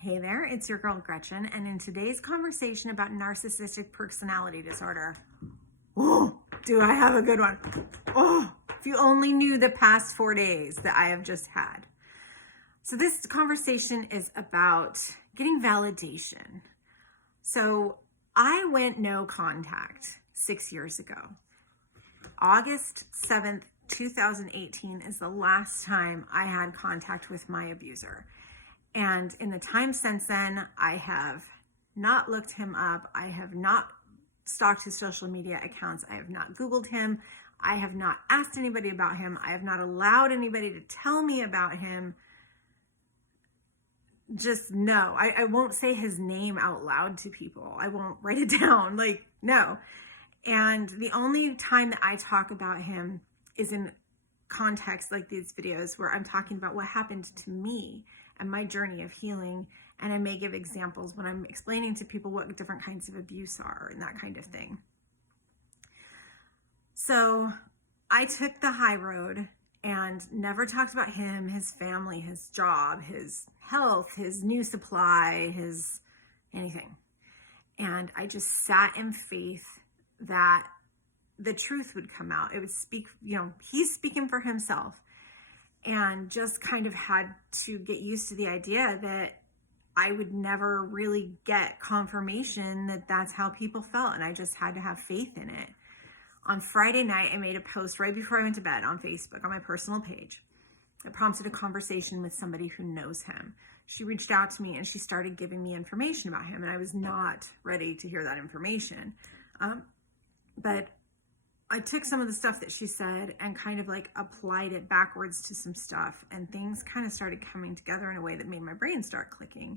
Hey there, it's your girl Gretchen, and in today's conversation about narcissistic personality disorder, oh, do I have a good one? Oh, if you only knew the past 4 days that I have just had. So this conversation is about getting validation. So I went no contact 6 years ago. August 7th, 2018 is the last time I had contact with my abuser. And in the time since then, I have not looked him up. I have not stalked his social media accounts. I have not Googled him. I have not asked anybody about him. I have not allowed anybody to tell me about him. Just no. I won't say his name out loud to people. I won't write it down. No. And the only time that I talk about him is in context like these videos where I'm talking about what happened to me and my journey of healing. And I may give examples when I'm explaining to people what different kinds of abuse are and that kind of thing. So I took the high road and never talked about him, his family, his job, his health, his new supply, his anything. And I just sat in faith that the truth would come out. It would speak, he's speaking for himself. And just kind of had to get used to the idea that I would never really get confirmation that that's how people felt. And I just had to have faith in it. On Friday night, I made a post right before I went to bed on Facebook on my personal page. It prompted a conversation with somebody who knows him. She reached out to me and she started giving me information about him. And I was not ready to hear that information. But I took some of the stuff that she said and kind of applied it backwards to some stuff, and things kind of started coming together in a way that made my brain start clicking.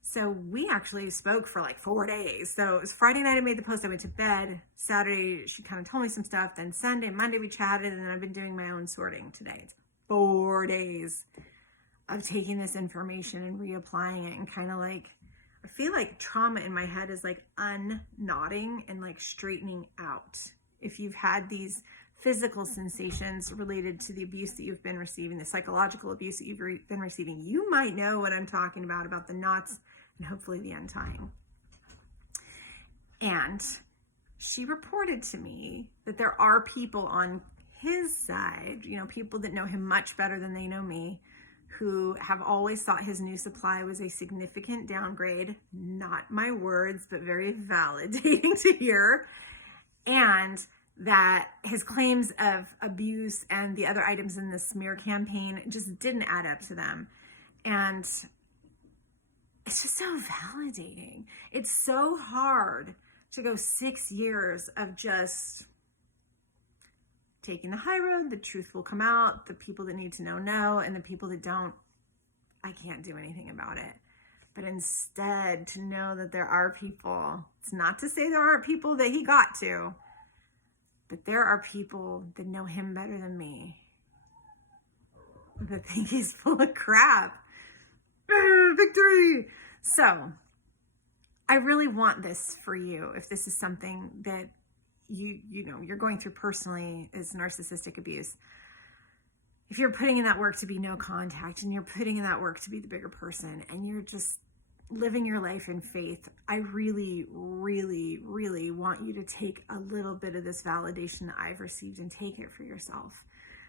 So we actually spoke for 4 days. So it was Friday night I made the post, I went to bed. Saturday she kind of told me some stuff. Then Sunday, Monday we chatted, and then I've been doing my own sorting today. It's 4 days of taking this information and reapplying it, and kind of I feel like trauma in my head is unknotting and straightening out. If you've had these physical sensations related to the abuse that you've been receiving, the psychological abuse that you've been receiving, you might know what I'm talking about the knots and hopefully the untying. And she reported to me that there are people on his side, people that know him much better than they know me, who have always thought his new supply was a significant downgrade. Not my words, but very validating to hear. And that his claims of abuse and the other items in the smear campaign just didn't add up to them. And it's just so validating. It's so hard to go 6 years of just taking the high road. The truth will come out. The people that need to know, and the people that don't, I can't do anything about it. But instead, to know that there are people, it's not to say there aren't people that he got to, but there are people that know him better than me that think he's full of crap. Victory! So, I really want this for you. If this is something that you're going through personally, is narcissistic abuse. If you're putting in that work to be no contact, and you're putting in that work to be the bigger person, and you're just living your life in faith, I really, really, really want you to take a little bit of this validation that I've received and take it for yourself.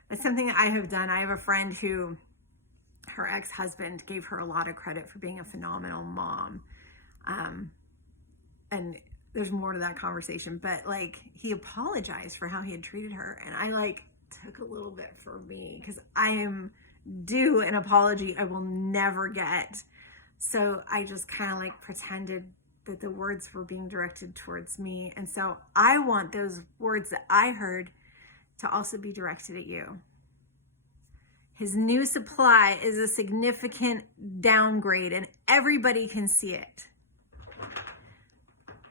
That's something that I have done. I have a friend who, her ex-husband gave her a lot of credit for being a phenomenal mom. And there's more to that conversation, but he apologized for how he had treated her. And I took a little bit for me, because I am due an apology I will never get. So I just kind of pretended that the words were being directed towards me. And so I want those words that I heard to also be directed at you. His new supply is a significant downgrade, and everybody can see it.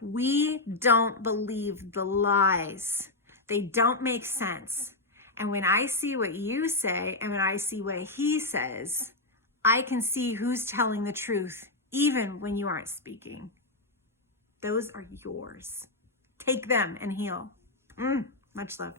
We don't believe the lies. They don't make sense. And when I see what you say and when I see what he says, I can see who's telling the truth, even when you aren't speaking. Those are yours. Take them and heal. Much love.